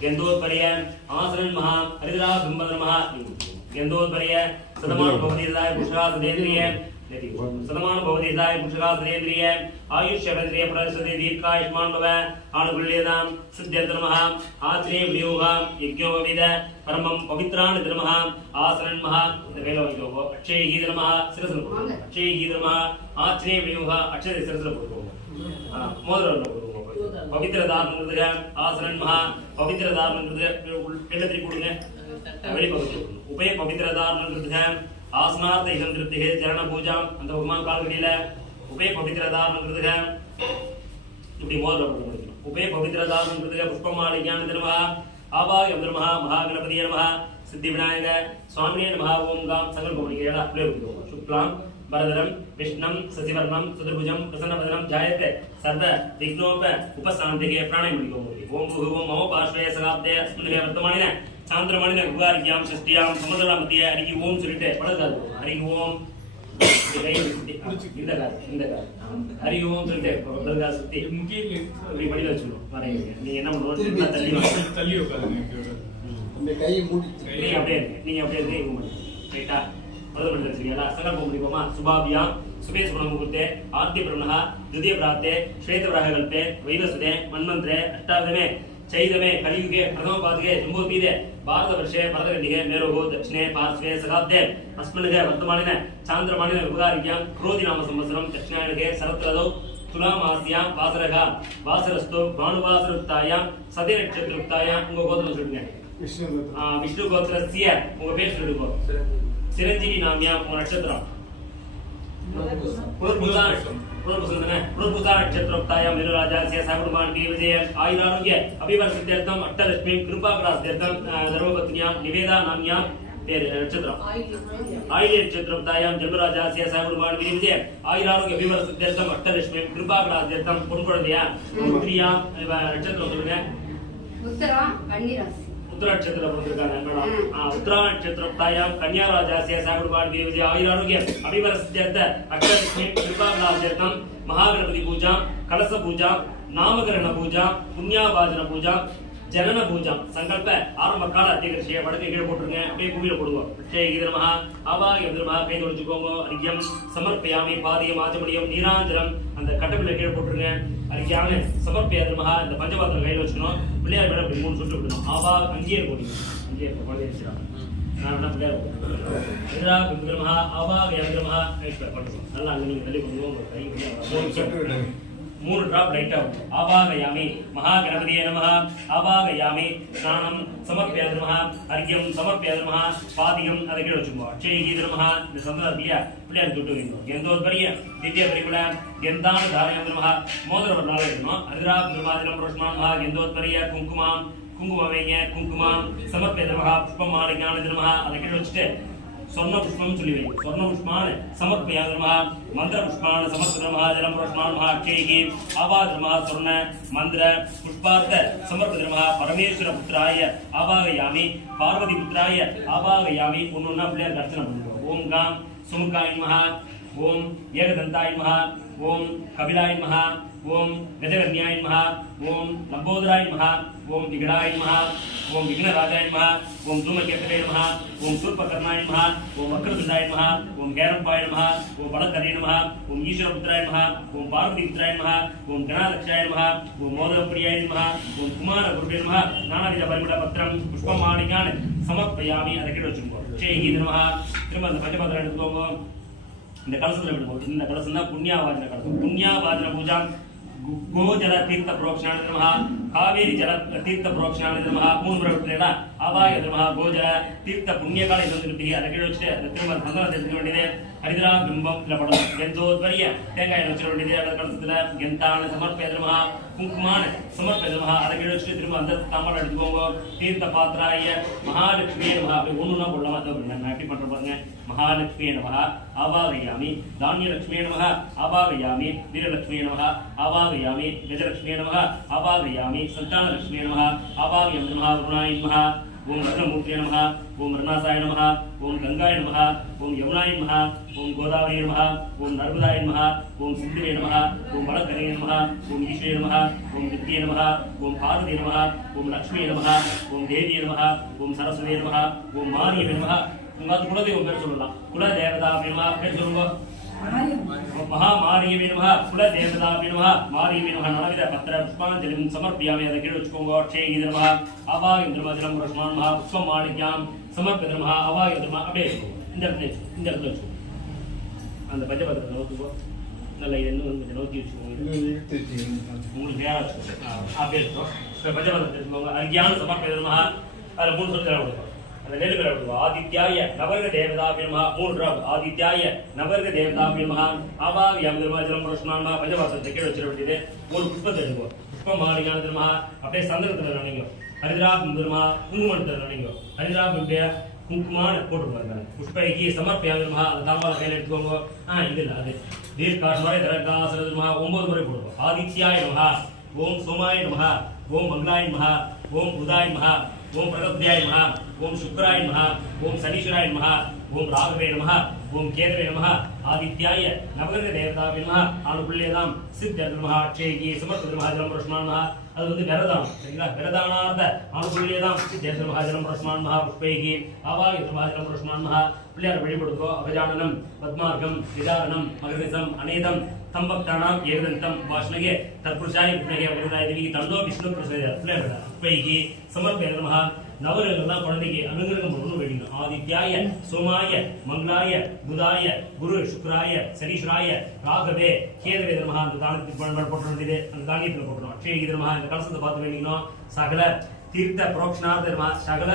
गेंदोत्पर्य आसनं महा हरिद्रा बिंबन महा गेंदोत्पर्य सदमान भवदीर्घाय पुरुषा सदेंद्रिय सदमान भवदीर्घाय पुरुषा सदेंद्रिय आयुष्य वेंद्रिय प्रसदे दीर्घायुष्मान भव आनुकूल्यतां सिद्ध्यर्थं महा आश्रय व्यूह यज्ञोपविद परमं पवित्रान् धर्मः आसनं महा वेलोयो अक्षय धर्मः सिरसल अक्षय धर्मः आश्रय व्यूह अक्षय सिरसल मोदर पवित्र दार्मंगृतः आसनं महा पवित्र दार्मंगृतः एल्लत्रि कूडुंगा वेळि पवित्र उपय पवित्र दार्मंगृतः आसनार्थ इदंद्रते चरण पूजा अंत उमा कालगडियिल उपय पवित्र दार्मंगृतः इप्पडी मोदर उपय पवित्र दार्मंगृतः पुष्पमाले ज्ञान धर्मः आवाय धर्मः महागणपतिये नमः सिद्धि विनायक स्वामिने नमः ओम गां संकल्पमणिकेला प्रयोगो शुक्लां वरदरं विष्णुं शशिवर्णं चतुर्भुजं प्रसन्नवदनं ध्यायते सर्व विघ्नोप उपशान्तिके प्राणायामो ओम भूः ओम मम पार्श्वे सगाब्दे अस्मिन् वर्तमाने चांद्रमणिने गुगार्यां षष्ठ्यां समुद्रमध्य हरि ओम சொல்லிட்டு படகாது ஹரி ஓம் இந்த ஹரி ஓம் சொல்லிட்டு படகா சுத்தி முக்கிய இப்படி படில வச்சுறோம் பாருங்க நீங்க என்ன பண்ணுவீங்க தள்ளி உட்காருங்க இந்த கையை மூடி நீங்க அப்படியே ரைட்டா सुभाभ्यां सुबे सुब्रह्ममुहूर्ते आद्य ब्रह्मणः द्वितीय प्राते श्वेत ब्रह्मकल्पे वैवस्वते मन्वन्तरे अष्टादमे चैदमे कलियुगे प्रथम पादके जम्बूद्वीपे भारतवर्षे भरतखण्डिके मेरुः दक्षिणे पार्श्वे सगाब्दे अस्मिन् वर्तमाने चान्द्रमाने उपकारिक्यां क्रोधि नाम संवत्सरं दक्षिणायनके शरदृतौ तुलामास्यां वासरः वासरस्तु भानुवासरुक्तायां सति नक्षत्रयुक्तायां उंग गोत्रम சொல்லுங்க विष्णु गोत्रस्य उंग பேர் சொல்லுங்க चिरंजीवी नाम्या नक्षत्रम पुनर्भूता नक्षत्रोक्तायां मेरुराजस्य साकुर्मान् विजय आयुरारोग्य अभिवर्षित्यर्थम अष्टलक्ष्मी कृपाकरास्त्यर्थम धर्मपत्न्यां निवेदा नाम्यां नक्षत्रम आयुर्य नक्षत्रोक्तायां जन्मराजस्य साकुर्मान् विजय आयुरारोग्य अभिवर्षित्यर्थम अष्टलक्ष्मी कृपाकरास्त्यर्थम पुण्यकुळंदैया पुत्रियां नक्षत्रम சொல்லுங்க उत्तरा कन्निराशि उत्तरा नक्षत्र उत्तरा नक्षत्रोक्तायां कन्या राजास्य साकुर्मान् विजय आयुरारोग्य अभिवर्षित्यर्थ अष्टलक्ष्मी कृपाकरास्त्यर्थम महागणपति पूजा कलश पूजा नामकरण पूजा पुण्यावाचन पूजा जनन पूजा संकल्प आरंभ काल अत्यगर्षय वडके कीழ போட்டுருங்க அப்படியே பூமியில போடுங்க ஜெய் கீதர்மஹ ஆவாய கீதர்மஹ கை தொழிச்சுக்கோங்க அர்க்யம் சமர்ப்பயாமி பாதியம் ஆச்சமணியம் நீராஞ்சலம் அந்த கட்டபில கீழ போட்டுருங்க அர்க்யாம சமர்ப்பயாதர்மஹ இந்த பஞ்சபாத்திரம் கையில வச்சுக்கணும் பிள்ளையார் மேல அப்படி மூணு சுட்டு விடணும் ஆவா அங்கேயே போடுங்க அங்கேயே குழந்தை வச்சிரா நான் என்ன பிள்ளையார் இதரா கீதர்மஹ ஆவாய கீதர்மஹ எக்ஸ்ட்ரா பண்ணுங்க நல்லா அங்க நீங்க தள்ளி பண்ணுங்க உங்க கை மூணு சுட்டு விடுங்க मूल ड्रॉप लाइट आउट आवागयामि महागणपतिये नमः आवागयामि स्नानं समर्पयामि नमः अर्घ्यं समर्पयामि नमः पादिकं ಅದಕ್ಕೆ ವಚ್ಚುಕೋ ಅಕ್ಷಯೀ ನಮಃ இந்த சந்தர்ப்பத்திலே பிள்ளையார் தொட்டு வைக்கணும் கெந்தோத்பரிய திவ்ய பரிமள கெந்தான தாரயம் நமः மோதிரம் நாளே இருக்கணும் அதிரா பிரமாதினம் ரோஷ்மான் மஹா கெந்தோத்பரிய குங்குமம் குங்குமவேங்க குங்குமம் समर्पयामि नमः पुष्पमाले ஞான नमः ಅದಕ್ಕೆ வச்சிட்டு स्वर्ण पुष्पम चली गई स्वर्ण पुष्पान समर्पयामि नमः मंत्र पुष्पान समर्पयामि नमः जलम पुष्पान नमः अक्षयी आवाज नमः स्वर्ण मंत्र पुष्पार्थ समर्पयामि नमः परमेश्वर पुत्राय आवाहयामि पार्वती पुत्राय आवाहयामि उन्नोन्ना प्लेयर दर्शन பண்ணுங்க ओम गां सुमुखाय नमः ओम एकदंताय नमः ओम कपिलाय नमः ओम गजकन्याय नमः ओम लंबोदराय नमः ओम विघ्नाय नमः ओम विघ्नराजाय नमः ओम धूमकेतवे नमः ओम शूर्पकर्णाय नमः ओम वक्रतुंडाय नमः ओम हेरंबाय नमः ओम बलकर्णे नमः ओम ईश्वरपुत्राय नमः ओम पार्वतीपुत्राय नमः ओम गणाध्यक्षाय नमः ओम मोदकप्रियाय नमः ओम कुमारगुरुवे नमः नानाविध परिमलपत्रं पुष्पमालिकान् समर्पयामि ಅದಕ್ಕೆ ವಚ್ಚುಕೋ ಜೈ ನಮಃ திரும்ப அந்த பஞ்சபாத்திரம் எடுத்துக்கோங்க இந்த கலசத்துல விடுவோம் இந்த கலசம் தான் புண்ணியாவாஜன கலசம் புண்ணியாவாஜன பூஜா गोजल तीर्थ प्रोक्षणाय नमः कावेरी जल तीर्थ प्रोक्षणाय नमः मून प्रवृत्तिला आवाय नमः गोजल तीर्थ पुण्यकाल इदंतिरुत्तिगे ಅದಕ್ಕೆ ವಚ್ಚೆ ತಿರುಮ ಸಂಗನ ತೆಗೆದುಕೊಂಡಿದೆ ಹರಿದ್ರಾ ಬಿಂಬಂ ಲಪಡ ಗೆಂದೋದ್ವರಿಯ தேங்காய் வச்சிரோண்டிದೆ ಅದರ ಕಳಸத்துல ಗೆಂತಾನ ಸಮರ್ಪಯಾಮಿ ನಮಃ ಕುಂಕುಮಾನ ಸಮರ್ಪಯಾಮಿ ನಮಃ ಅದಕ್ಕೆ ವಚ್ಚೆ ತಿರುಮ அந்த தாமரை எடுத்துக்கோங்க தீர்த்த பாத்ராய மகாலட்சுமியே நமः அப்படி ஒண்ணுனா போடலாம் அத நான் எப்படி பண்ற பாருங்க மகாலட்சுமியே நமः ஆவாகயாமி தானியலட்சுமியே நமः ஆவாகயாமி வீரலட்சுமியே நமः आवाहयामि गजलक्ष्मी नमः आवाहयामि संतानलक्ष्मी नमः आवाहयामि नमः गुणाय नमः ஓம் ரத்னமூர்த்தியே நமஹ ஓம் ரத்னாசாய நமஹ ஓம் கங்காய நமஹ ஓம் யமுனாய நமஹ ஓம் கோதாவரியே நமஹ ஓம் நர்மதாய நமஹ ஓம் சிந்துவே நமஹ ஓம் வளக்கரே நமஹ ஓம் ஈஸ்வரே நமஹ ஓம் வித்யே நமஹ ஓம் பார்வதியே நமஹ ஓம் லக்ஷ்மியே நமஹ ஓம் தேவியே நமஹ ஓம் சரஸ்வதியே நமஹ ஓம் மாரியே நமஹ உங்க குலதெய்வம் பேர் சொல்லலாம். குலதேவதா நமஹ பேர் சொல்லுங்க. महामारीवे नमः कुलदेवतावे नमः मारीवे नमः नवविध पत्र पुष्पाञ्जलिं समर्पयामि ಅದಕ್ಕೆ ಉಚ್ಕೊಂಗೋ ಅಕ್ಷೇಗಿ ನಮಃ ಅವಾಯುಂದ್ರಮಜಲಂ ರಶ್ಮಾನ್ ಮಹಾ புஷ்பமாணிக்யாம் समर्पित नमः அவாயுந்திரமா அப்படியே இந்த இடத்துல வச்சுக்கோ. அந்த பஞ்சபத்திரத்தை நோக்குவோ நல்லா இன்னும் கொஞ்சம் நோக்கி வச்சுக்கோங்க. உங்களுக்கு நேரம் வச்சுக்கோங்க. அப்படியே இருக்கும் பஞ்சபத்திரத்தை வச்சுக்கோங்க. அஞ்ஞான சமர்ப்பித நமः அதில் 3 சொல்லி தரப்படுவோம். அந்த நெல் பேர் விடுவோம். ஆதித்யாய நவர்க தேவதாபிய நமஹ 3 ரப் ஆதித்யாய நவர்க தேவதாபிய நமஹ ஆவாவியம் திருமாஜலம் ரஷ்மான் பஞ்சபாசத்தை கீழே வச்சிட வேண்டியது. 3 புஷ்பத்தை எடுப்போம். புஷ்பம் மாடியான திருமஹ அப்படியே சந்திரத்தில் நினைங்க. ஹரிதிராப் திருமஹ குங்குமத்தில் நினைங்க. ஹரிதிராப் குங்குமான போட்டுருவாங்க. புஷ்பைக்கு சமர்ப்பியாமி நமஹ அந்த தாம்பால கையில் எடுத்துக்கோங்க. இது இல்லை அது தீர்க்காசுவாய தரகாசர திருமஹ 9 முறை போடுவோம். ஆதித்யாய நமஹ ஓம் சோமாய நமஹ ஓம் மங்களாய நமஹ ஓம் புதாய நமஹ ओम प्रगत्याय नमः ओम शुक्राय नमः ओम शनीश्वराय नमः ओम राघवे नमः ओम केतवे नमः आदित्याय नवग्रह देवतावे नमः आनुकुल्येनाम सिद्ध्यर्थ नमः अक्षयकी समर्पित नमः जलम रश्मान नमः அது வந்து விரதானம் சரிங்களா. விரதானார்த்த ஆனுகுல்யேதாம் சித்தேர்த்த நமः ஜலம் ரஷ்மான் நமः புஷ்பைகி ஆவாய நமः ஜலம் ரஷ்மான் நமः பிள்ளையார் வழிபடுதோ அகஜானனம் பத்மார்க்கம் விதாரணம் மகரிசம் அநேதம் தம்பக்தானாம் ஏகதந்தம் வாஷ்ணகே தற்புருஷாய வித்மகே வரிதாய தேவி தன்னோ விஷ்ணு பிரசோதய பிள்ளையார் புஷ்பைகி சமர்ப்பித நமः நவரெல்லாம் குழந்தைக்கு அனுகிரகம் பண்ணணும் வேண்டியது. ஆதித்யாய சோமாய மங்களாய புதாய குரு சுக்ராய சனீஸ்வராய ராகவே கேதவே நமஹ அந்த தானியத்தில் போட்டு வேண்டியது. அந்த தானியத்தில் போட்டுரும். அக்ஷயகி நமஹ இந்த கலசத்தை பார்த்து வேண்டிக்கணும். சகல தீர்த்த புரோக்ஷணார்த்த நமஹ சகல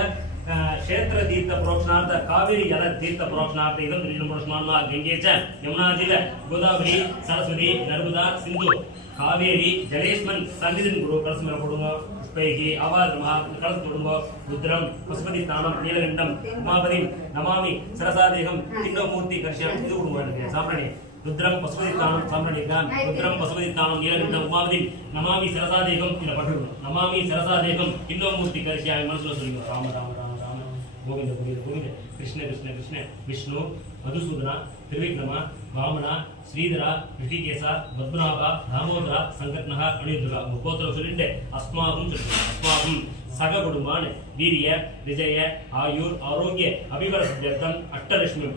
क्षेत्र तीर्थ प्रोक्षणार्थ कावेरी जल तीर्थ प्रोक्षणार्थ इदं त्रिजलपुरस्मान्मा गंगे च यमुना जिल गोदावरी सरस्वती नर्मदा सिंधु कावेरी जलेस्मन् सन्निधिं गुरु कलशमेल पोडुंगो पुष्पैकि आवाज नमः कलश पोडुंगो रुद्रम पशुपति स्थानं नीलकण्ठं उमापतिं नमामि सरसादेहं तिण्डमूर्ति कर्ष्यामि इदु पोडुंगो साम्राणि रुद्रम पशुपति स्थानं साम्राणिकान् रुद्रम पशुपति स्थानं नीलकण्ठं उमापतिं नमामि सरसादेहं इद पठुरु नमामि सरसादेहं तिण्डमूर्ति कर्ष्यामि मनसुलो सोल्लुंगो राम राम गोविंद गोविंद गोविंद कृष्ण कृष्ण कृष्ण विष्णु मधुसूदन त्रिविक्रम वामन श्रीधर ऋषिकेश पद्मनाभ दामोदर संकटनः अनिरुद्ध मुकोत्र சொல்லிட்டு अस्माकं सग कुटुंबान वीर्य विजय आयुर आरोग्य अभिवर सिद्ध्यर्थम अष्टलक्ष्मी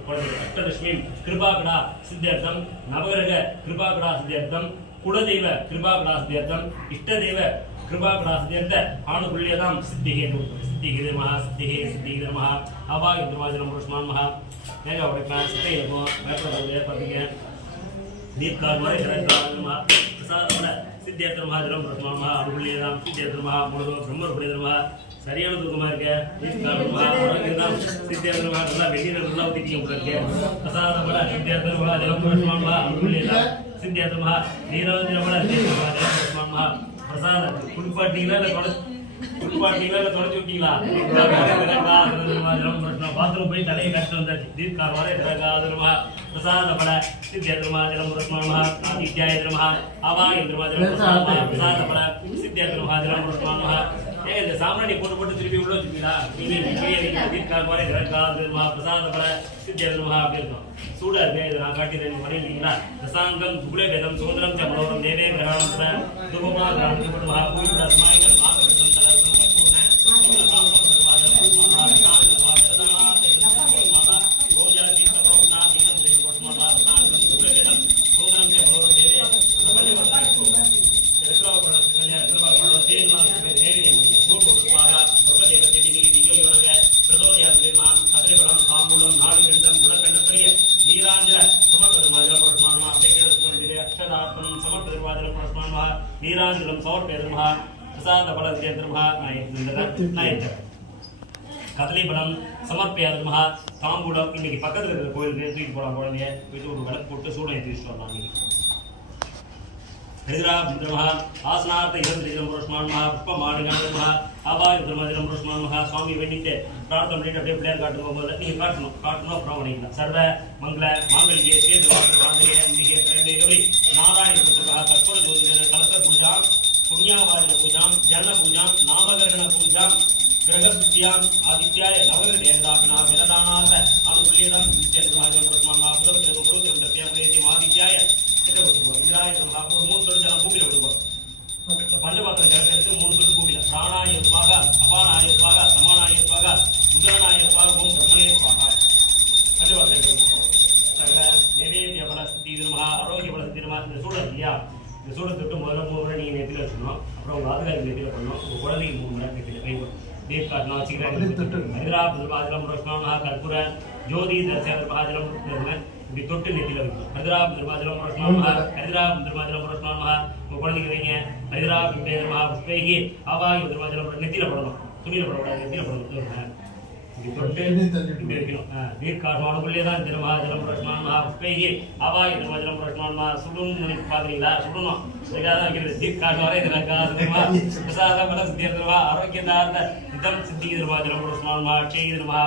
अष्टलक्ष्मी कृपाकड़ा सिद्ध्यर्थम नवग्रह कृपाकड़ा सिद्ध्यर्थम कुलदेव कृपाकड़ा सिद्ध्यर्थम इष्टदेव कृपाकड़ा सिद्ध्यर्थ आनुकुल्यतां सिद्धिः सिद्धिः नमः सिद्धिः सिद्धिः नमः अवाय इंद्रमाजनं पुरुषमान महा மேக உடைப்பா சிட்டை இருக்கும் வேப்ப பார்த்தீங்க दीपकाल मारे नमः प्रसाद सिद्ध्यर्थ महाजलम पुरुषमान महा अनुकुल्यतां सिद्ध्यर्थ महा मुळगो ब्रह्मरूपे नमः சரியான தூக்கமா இருக்கு தீபகால் மகா ஆரோக்கியம் சித்யார்த்த மகா நல்லா வெளியில நல்லா ஊத்திட்டீங்க உங்களுக்கு பிரசாத மகா சித்யார்த்த மகா ஜலம் புருஷமான மகா अनुकुल्यतां सिद्ध्यर्थ महा நீராஜன மகா ஜலம் புருஷமான மகா பிரசாத குளிப்பாட்டீங்களா இல்ல குளிப்பாட்டீங்களா இல்ல தொடச்சு விட்டீங்களா பாத்ரூம் போய் தலையை கஷ்டம் வந்தாச்சு தீபகால் மாरे மகா प्रसाद फल सिद्ध्यर्थ महा जलम पुरुषमान महा आदित्याय नमः आवाय इंद्रमा जलम प्रसाद फल सिद्ध्यर्थ महा जलम पुरुषमान महा இந்த சாமராணி போட்டு போட்டு திருப்பி உள்ள வச்சுட்டீங்களா நீங்க தீர்க்கால் மாதிரி பிரசாத பல சித்தியர்த்த மகா அப்படி இருக்கும் சூடா இருக்கு இதை நான் காட்டிடுறேன் வரையிட்டீங்களா தசாங்கம் துகுலே வேதம் சுதந்திரம் சமலோகம் தேவே கிரகணம் துபமா கிராமம் மகா பூமிட சமாயங்கள் ஆகட்டும் தரசம் பூர்ண நீராஞ்சலம் சமர்ப்பயதமஹ பிரசாத பல விஜயதமஹ நாயச்ச கதலி பலம் சமர்ப்பயதமஹ தாம்பூலம் இன்னைக்கு பக்கத்துல இருக்கிற கோயிலுக்கு தூக்கிட்டு போலாம் குழந்தைய போயிட்டு ஒரு விளக்கு போட்டு சூடம் ஏற்றி வச்சுட்டு வரலாம் இன்னைக்கு हृदरा ब्रह्मा आसनार्थ इदं पुरुषमान महा पुष्पमालिकां नमः आवाय ब्रह्मजलं पुरुषमान महा स्वामी वेண்டிட்டு प्रार्थना பண்ணிட்டு அப்படியே பிள்ளையார் காட்டும்போது நீங்க காட்டணும் அப்புறம் பண்ணிக்கலாம் சர்வ மங்கள மாங்கல்யே சேதுவாச சாந்தியே அம்பிகே பிரேதேவி நாராயண புத்திரா கற்பூர ஜோதிட கலச பூஜா புண்ணியாவாஜன பூஜா ஜன பூஜா நாமகரண பூஜா கிரகஸ்தியாம் ஆதித்யாய நவகிர தேவதாபினா விததானாத அனுகுல்யதம் நித்யத்மாஜம் பிரஸ்மாமா புதோத்ரேவ புரோத்ரம் தத்யம் தேதி ஆதித்யாய இந்திராய நமஹ ஒரு மூணு சொல்லு ஜலம் பூமியில விடுவோம் பஞ்சபாத்திரம் ஜலத்தை எடுத்து மூணு சொல்லு பூமியில பிராணாய ஸ்வாக அபானாய ஸ்வாக சமானாய ஸ்வாக உதானாய ஸ்வாக ஓம் பிரம்மணே ஸ்வாக பஞ்சபாத்திரம் சகல நைவேத்திய பல சித்தி திருமஹா ஆரோக்கிய பல சித்தி திருமஹா இந்த சூழல் இல்லையா இந்த சூழல் தொட்டு முதல்ல 3 முறை நீங்க நெத்தில வச்சுக்கணும் அப்புறம் உங்க ஆதுகாரி நெத்தில பண்ணணும் உங்க குழந்தைக்கு 3 முறை நெத்தில வைக்கணும் दीप का नाम सिगरेट हैदराबाद दुर्भाजलम रोशनामहा कर्पूर ज्योति दर्शन दुर्भाजलम இப்படி தொட்டு நெத்தில வைக்கணும் हैदराबाद दुर्भाजलम रोशनामहा हैदराबाद दुर्भाजलम रोशनामहा குழந்தைக்கு வைங்க हैदराबाद दुर्भाजलम पुष्पैहि आवाय दुर्भाजलम நெத்தில போடணும் துணியில போடக்கூடாது நெத்தில போடணும் இப்படி தொட்டு இப்படி வைக்கணும் दीप का अनुकुल्यதான் दुर्भाजलम रोशनामहा पुष्पैहि आवाय दुर्भाजलम रोशनामहा சுடுன்னு பாக்குறீங்களா சுடணும் சரியாக வைக்கிறது दीप का வரை இதற்காக பிரசாத பல சித்தி திருவா ஆரோக்கியதார்த்த இதம் சித்தி திருவாஜலம் रोशनामहा அக்ஷய திருவா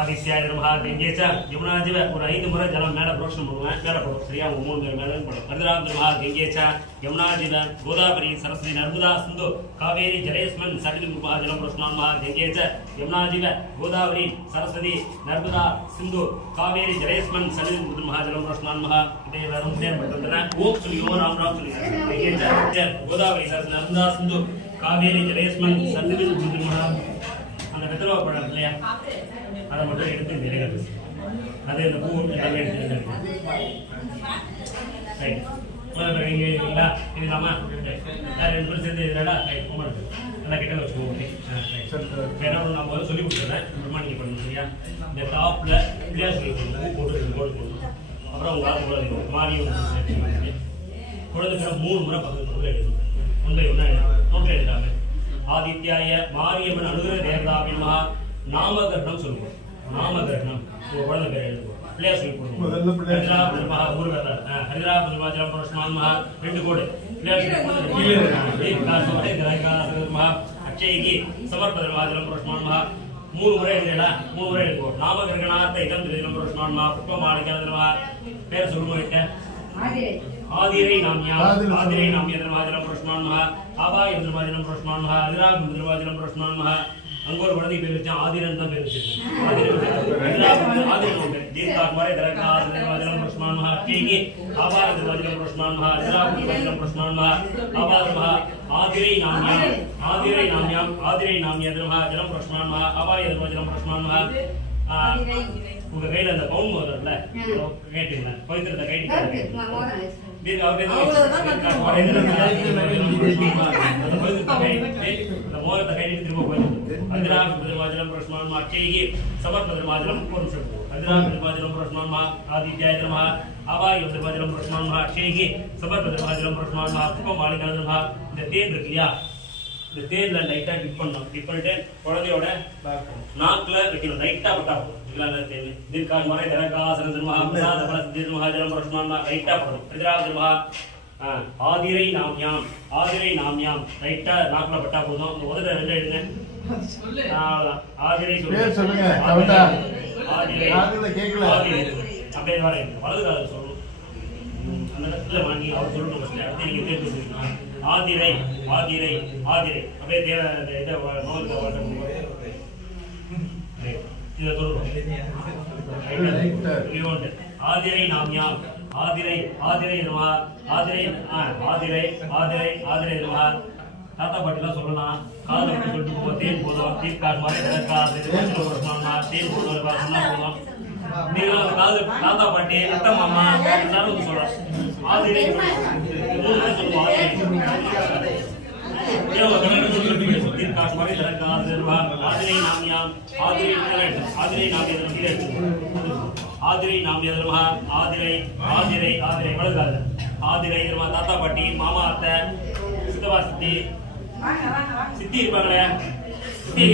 ஆதித்யாய நமஹ கங்கேச்ச யமுனா ஜீவ ஒரு 5 முறை ஜலம் மேல புரோஷனம் பண்ணுவேன் மேல போடும் சரியா 3 பேர் மேல போடும் ஹரிராம் நமஹ கங்கேச்ச யமுனா ஜீவ கோதாவரி சரஸ்வதி நர்மதா சிந்து காவேரி ஜலேஸ்மன் சகல ஜலம் புரோஷனாமஹ கங்கேச்ச யமுனா ஜீவ கோதாவரி சரஸ்வதி நர்மதா சிந்து காவேரி ஜலேஸ்மன் சகல ஜலம் புரோஷனாமஹ இதே வரும் தேர்ப்பட்டன ஓம் சொல்லி ஓம் ராம் ராம் சொல்லி கங்கேச்ச கோதாவரி சரஸ்வதி நர்மதா சிந்து காவேரி ஜலேஸ்மன் சகல ஜலம் அந்த வெத்தலை பழம் இல்லையா அதை மட்டும் எடுத்து நிலைகள் அது இந்த பூ எல்லாமே எடுத்து ரைட் இல்லைங்களா இது இல்லாம 2 பேரும் சேர்ந்து இதெல்லாம் நல்லா கிட்ட வச்சுக்கோங்க ஏன்னா நம்ம வந்து சொல்லி கொடுத்துறேன் அப்புறமா நீங்கள் பண்ணணும் சரியா இந்த டாப்ல பிள்ளையார் சொல்லி கொடுங்க பூ போட்டு கோடு போடணும் அப்புறம் உங்க ஆள் குழந்தைங்க மாறி குழந்தைங்க 3 முறை 10 எடுக்கணும் ஒன்றை நோக்கில் எடுக்காம ஆதித்யாய மாரியம்மன் அனுகிர தேவதாபிமா நாமகரணம் சொல்லுவோம் நாமகரணம் உங்க குழந்தை பேர் எழுதுவோம் பிள்ளையார் சொல்லி கொடுப்போம் ஹரிராபுரமஹா ஊர்வதா ஹரிராபுரமஹா புரஸ்மான்மஹா 2 கோடு பிள்ளையார் சொல்லி கொடுப்போம் அக்ஷயகி சமர்ப்பதமஹா புரஸ்மான்மஹா 3 முறை எழுதலாம் 3 முறை எழுதுவோம் நாமகரணார்த்த இதம் தினம் புரஸ்மான்மஹா புஷ்பமாலிகனமஹா பேர் சொல்லுவோம் ஆதிரை நாம்யா ஆதிரை நாம்யா திருவாஜலம் புரஸ்மான்மஹா ஆவாய திருவாஜலம் புரஸ்மான்மஹா ஹரிராப திருவாஜலம் புரஸ்மான்மஹா அங்க ஒரு குழந்தை பேர் வச்சா ஆதிரன் தான் பேர் வச்சிருக்கேன் ஆதிரன் தீர்க்காத் மாரே தரகா திருவாஜலம் புரஸ்மான்மஹா கேகி ஆவாய திருவாஜலம் புரஸ்மான்மஹா ஹரிராப திருவாஜலம் புரஸ்மான்மஹா ஆவாய ஆதிரை நாம்யா ஆதிரை நாம்யா ஆதிரை நாம்யா திருவாஜலம் புரஸ்மான்மஹா ஆவாய திருவாஜலம் புரஸ்மான்மஹா உங்க கையில அந்த பவுன் மோதிரம்ல கேட்டீங்களா பவித்திரத்தை கைட்டு மோதிரத்தை கைட்டு திரும்ப போயிட்டு ஹரிராப திருவாஜலம் புரஸ்மான்மஹா அக்ஷயகி சமர்ப்ப திருவாஜலம் ஒரு நிமிஷம் ஹரிராப திருவாஜலம் புரஸ்மான்மஹா ஆதித்யாய நமஹ ஆவாய திருவாஜலம் புரஸ்மான்மஹா அக்ஷயகி சமர்ப்ப திருவாஜலம் புரஸ்மான்மஹா புஷ்பமாலிகா நமஹ இந்த தேன் இருக்கு இல்லையா இந்த தேன்ல லைட்டா டிப் பண்ணணும் டிப் பண்ணிட்டு குழந்தையோட நாக்குல வைக்கணும் லைட்டா பட்டா தேன் தீர்க்கால் மாரே தரகாசன திருமஹா பிரசாத பல சித்தி திருமஹா ஜலம் புரஸ்மான்மஹா லைட்டா படணும் ஹரிராப திருமஹா ஆதிரை நாம்யாம் லைட்டா நாக்குல பட்டா போதும் இந்த உதட ரெண்டு எடுங்க ஆதிரை சொல்லுங்க ஆதிரை அப்படியே வர வலது கால சொல்லணும் அந்த இடத்துல வாங்கி அவர் சொல்லணும் அடுத்து நீங்க தேர்வு சொல்லிக்கலாம் ஆதிரை ஆதிரை ஆதிரை அப்படியே தேவ இதை நோய் வாட்டம் இதை சொல்லணும் ஆதிரை நாம்யாம் ஆதிரை ஆதிரை நமஹ ஆதிரை ஆதிரை ஆதிரை ஆதிரை நமஹ தாத்தா பாட்டிலாம் சொல்லலாம் காது அப்படி சொல்லிட்டு போக தேன் போதும் தீர்க்காட் மாதிரி தேன் போதும் சொன்னா போதும் நீங்களும் காது தாத்தா பாட்டி அத்தை மாமா எல்லாரும் சொல்லலாம் ஆதிரை சொல்லுவோம் ஆதிரை நாம்யாம் ஆதிரை நாம்யா தர்மஹா ஆதிரை ஆதிரை ஆதிரை வலதுகால ஆதிரை தர்மஹா தாத்தா பாட்டி மாமா அத்தை சித்தவா சித்தி சித்தி இருப்பாங்களே சித்தி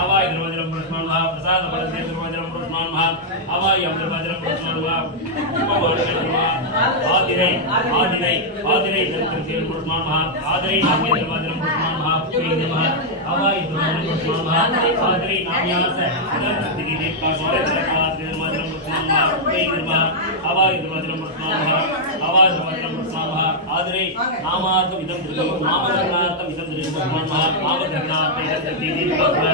ஆவாய திருவாஜலம் புரஸ்மான்மஹா பிரசாத பல சித்தி திருவாஜலம் புரஸ்மான்மஹா ஆவாய திருவாஜலம் புரஸ்மான்மஹா புஷ்பமாலிகா ஆதிரை ஆதிரை ஆதிரை திருவாஜலம் புரஸ்மான்மஹா ஆதிரை நாம்யா திருவாஜலம் புரஸ்மான்மஹா ஆவாய திருவாஜலம் पुष्पामः आदरे नाम्यास दिगी देव का स्वारे धरकास निर्माजनम पुष्पामः उपैर्मः आवाय निर्माजनम पुष्पामः आवाय निर्माजनम पुष्पामः आदरे नामार्थम इदं धृतं नामकरणार्थम इदं धृतं पुष्पामः नामकरणार्थम इदं दिगी देव का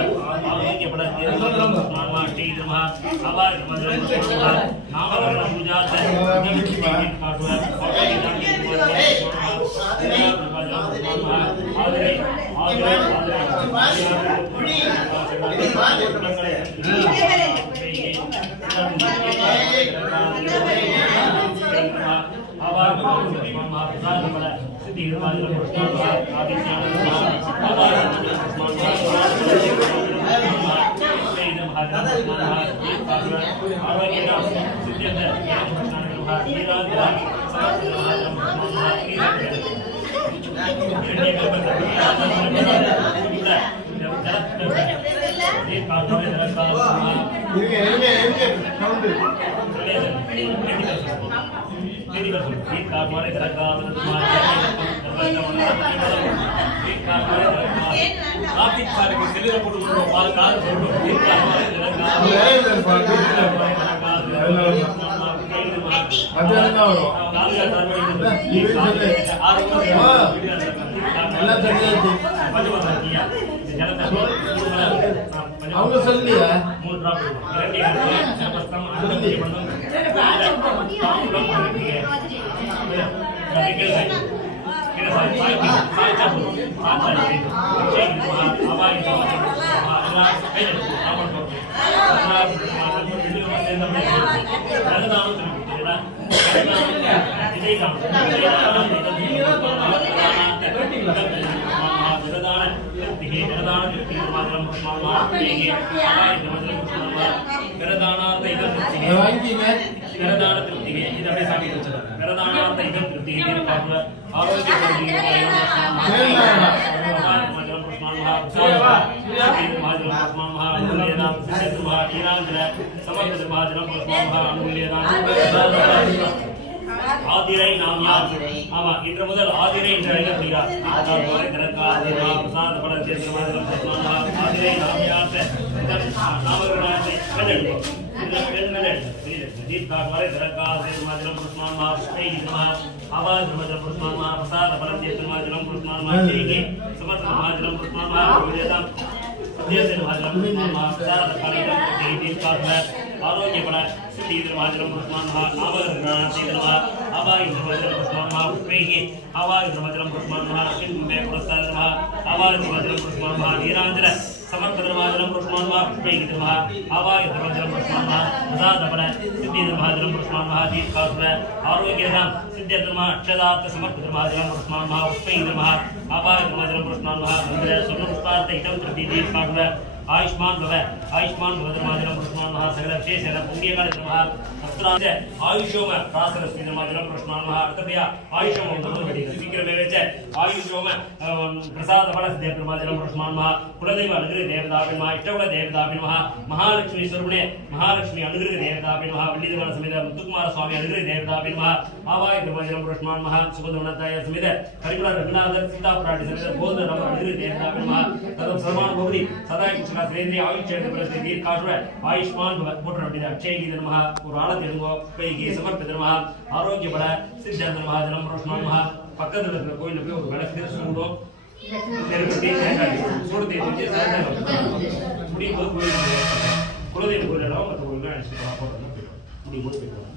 आरोग्य पडते पुष्पामः श्रीर्मः आवाय निर्माजनम पुष्पामः नामकरण पूजार्थ इदं दिगी देव का स्वारे आदरे आदरे ஆதிரை நாம் யார் ஆமா இன்று முதல் ஆதிரை என்று அழைக்கப்படுகிறார் ஆதார் தரக்காத பிரசாத பல சேர்ந்த ஆதிரை நாம் யார் நாமகரணத்தை கண்டெடுப்போம் आरोग्यपड सिद्धि निर्माजनम पुष्पामः नामकरणार्थै नमः आवाय निर्माजनम पुष्पामः पुष्पैः आवाय निर्माजनम पुष्पामः शिल्पे पुरस्ताय नमः आवाय निर्माजनम पुष्पामः नीराञ्जन समर्थ निर्माजनम पुष्पामः पुष्पैः नमः आवाय निर्माजनम पुष्पामः प्रसादपड सिद्धि निर्माजनम पुष्पामः दीर्घासुर आरोग्यदां सिद्धि नमः अक्षदार्थ समर्थ निर्माजनम पुष्पामः पुष्पैः नमः आवाय निर्माजनम पुष्पामः मंगल स्वर्ण पुष्पार्थ इदं प्रति दीर्घासुर आयुष्मान भव धर्माजनम पुष्पान महा सकल शेष पुण्यकाल नमः अस्त्रांश आयुषोम प्रासरस्ति धर्माजनम पुष्पान महा अर्थतया आयुषोम धर्मवति शीघ्रमेव च आयुषोम प्रसाद फल सिद्धि धर्माजनम पुष्पान महा कुलदेव अनुग्रह देवताभ्यो नमः इष्टकुल देवताभ्यो नमः महालक्ष्मी स्वरूपिणे महालक्ष्मी अनुग्रह देवताभ्यो नमः वल्लीदेवन समेत मुत्तुकुमार स्वामी अनुग्रह देवताभ्यो नमः आवाय धर्माजनम पुष्पान महा सुखदवनताय समेत हरिकुल रघुनाथ सीता प्राटी समेत बोध नमः अनुग्रह देवताभ्यो नमः तदं सर्वान् भवति सदा श्रेन्द्रिय आयुष्य दीर्घासुर आयुष्मान मोटर अक्षय नमः पुराण तेलुगु कई समर्पित नमः आरोग्यपड सिद्ध नमः जनम पुष्पान महा पक्कदल्ल कोयिल पोई ओरु बेलक्कु सूडो नेरुकट्टी தேங்காய் சூடு தேய்ச்சி முடி போய் கோயில் குலதெய்வ கோயிலோ மற்ற கோயிலோ அழைச்சிட்டு போறோம் முடி போய் போயிடுவோம்